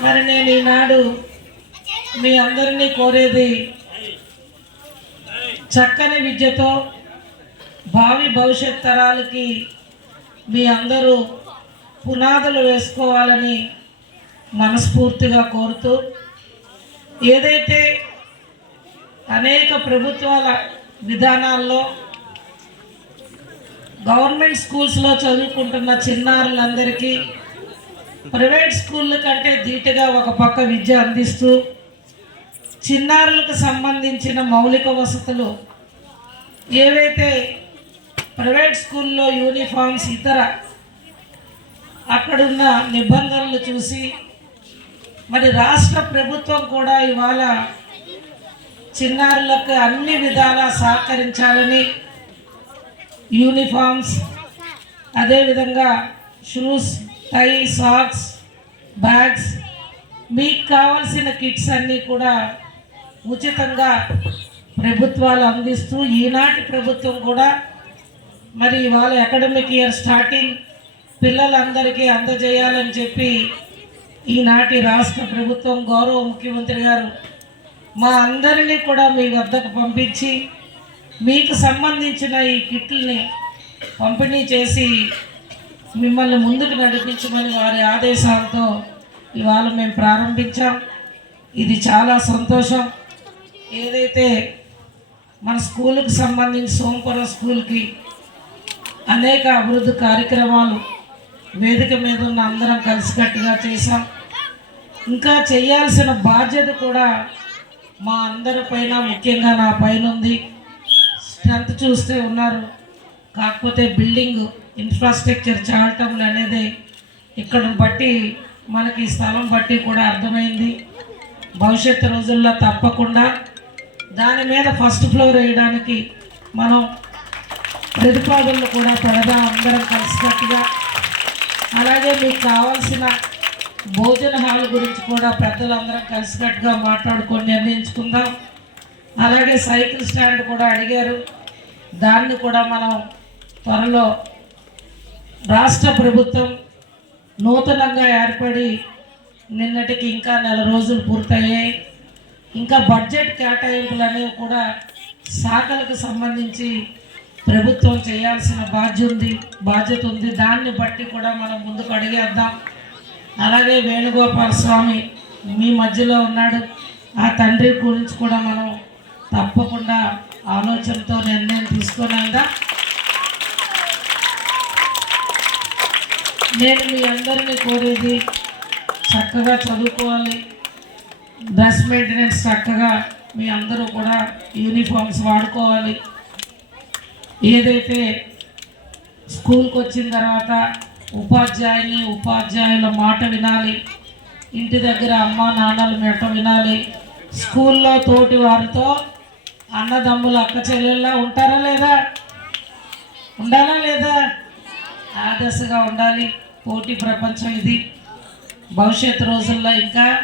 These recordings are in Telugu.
మరి నేను ఈనాడు మీ అందరినీ కోరేది చక్కని విద్యతో భావి భవిష్యత్ తరాలకి మీ అందరూ పునాదులు వేసుకోవాలని మనస్ఫూర్తిగా కోరుతూ ఏదైతే అనేక ప్రభుత్వాల విధానాల్లో గవర్నమెంట్ స్కూల్స్లో చదువుకుంటున్న చిన్నారులందరికీ ప్రైవేట్ స్కూళ్ళ కంటే ధీటుగా ఒక పక్క విద్య అందిస్తూ చిన్నారులకు సంబంధించిన మౌలిక వసతులు ఏవైతే ప్రైవేట్ స్కూల్లో యూనిఫామ్స్ ఇతర అక్కడున్న నిబంధనలు చూసి మరి రాష్ట్ర ప్రభుత్వం కూడా ఇవాళ చిన్నారులకు అన్ని విధాలా సహకరించాలని యూనిఫామ్స్ అదేవిధంగా షూస్ టై సాక్స్ బ్యాగ్స్ మీకు కావాల్సిన కిట్స్ అన్నీ కూడా ఉచితంగా ప్రభుత్వాలు అందిస్తూ ఈనాటి ప్రభుత్వం కూడా మరి ఇవాళ అకాడమిక్ ఇయర్ స్టార్టింగ్ పిల్లలందరికీ అందజేయాలని చెప్పి ఈనాటి రాష్ట్ర ప్రభుత్వం గౌరవ ముఖ్యమంత్రి గారు మా అందరినీ కూడా మీ వద్దకు పంపించి మీకు సంబంధించిన ఈ కిట్లని పంపిణీ చేసి మిమ్మల్ని ముందుకు నడిపించమని వారి ఆదేశాలతో ఇవాళ మేము ప్రారంభించాం. ఇది చాలా సంతోషం. ఏదైతే మన స్కూలుకు సంబంధించి సోమపురం స్కూల్కి అనేక అభివృద్ధి కార్యక్రమాలు వేదిక మీద ఉన్న అందరం కలిసికట్టుగా చేశాం. ఇంకా చేయాల్సిన బాధ్యత కూడా మా అందరి పైన ముఖ్యంగా నా పైన ఉంది. స్ట్రెంత్ చూస్తే ఉన్నారు. కాకపోతే బిల్డింగ్ ఇన్ఫ్రాస్ట్రక్చర్ చాలటం అనేది ఇక్కడ బట్టి మనకి ఈ స్థలం బట్టి కూడా అర్థమైంది. భవిష్యత్తు రోజుల్లో తప్పకుండా దాని మీద ఫస్ట్ ఫ్లోర్ వేయడానికి మనం ప్రతిపాదనలు కూడా పెడదాం అందరం కలిసికట్టుగా. అలాగే మీకు కావాల్సిన భోజన హాల్ గురించి కూడా పెద్దలందరం కలిసికట్టుగా మాట్లాడుకొని నిర్ణయించుకుందాం. అలాగే సైకిల్ స్టాండ్ కూడా అడిగారు. దాన్ని కూడా మనం త్వరలో రాష్ట్ర ప్రభుత్వం నూతనంగా ఏర్పడి నిన్నటికి ఇంకా నెల రోజులు పూర్తయ్యాయి. ఇంకా బడ్జెట్ కేటాయింపులు అనేవి కూడా శాఖలకు సంబంధించి ప్రభుత్వం చేయాల్సిన బాధ్యత ఉంది బాధ్యత ఉంది. దాన్ని బట్టి కూడా మనం ముందుకు అడిగేద్దాం అలాగే వేణుగోపాల స్వామి మీ మధ్యలో ఉన్నాడు. ఆ తండ్రి గురించి కూడా మనం తప్పకుండా ఆలోచనతో నిర్ణయం తీసుకొని వెళ్దాం. నేను మీ అందరినీ కోరేది చక్కగా చదువుకోవాలి. డ్రెస్ మెయింటెనెన్స్ చక్కగా మీ అందరూ కూడా యూనిఫామ్స్ వాడుకోవాలి. ఏదైతే స్కూల్కి వచ్చిన తర్వాత ఉపాధ్యాయుని ఉపాధ్యాయుల మాట వినాలి. ఇంటి దగ్గర అమ్మ నాన్నల మాట వినాలి. స్కూల్లో తోటి వారితో అన్నదమ్ములు అక్క చెల్లెల్లా ఉంటారా లేదా? ఉండాలా లేదా? ఆదర్శగా ఉండాలి. పోటీ ప్రపంచం ఇది. భవిష్యత్ రోజుల్లో ఇంకా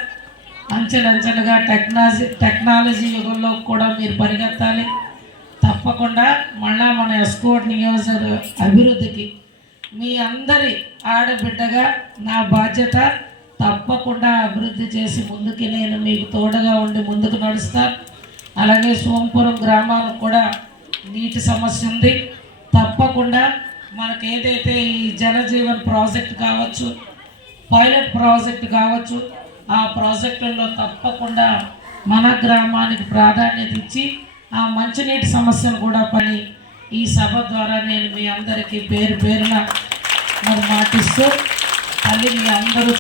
అంచెలంచెలుగా టెక్నాలజీ టెక్నాలజీ యుగంలో కూడా మీరు పరిగెత్తాలి. తప్పకుండా మళ్ళా మన ఎస్కోట్ నియోజక అభివృద్ధికి మీ అందరి ఆడబిడ్డగా నా బాధ్యత తప్పకుండా అభివృద్ధి చేసి ముందుకి నేను మీకు తోడుగా ఉండి ముందుకు నడుస్తాను అలాగే సోంపురం గ్రామాలకు కూడా నీటి సమస్య ఉంది. తప్పకుండా మనకి ఏదైతే ఈ జనజీవన్ ప్రాజెక్ట్ కావచ్చు పైలట్ ప్రాజెక్ట్ కావచ్చు ఆ ప్రాజెక్టుల్లో తప్పకుండా మన గ్రామానికి ప్రాధాన్యత ఇచ్చి ఆ మంచినీటి సమస్యను కూడా పని ఈ సభ ద్వారా నేను మీ అందరికీ పేరు పేరున మరి మాటిస్తూ తల్లి మీ అందరూ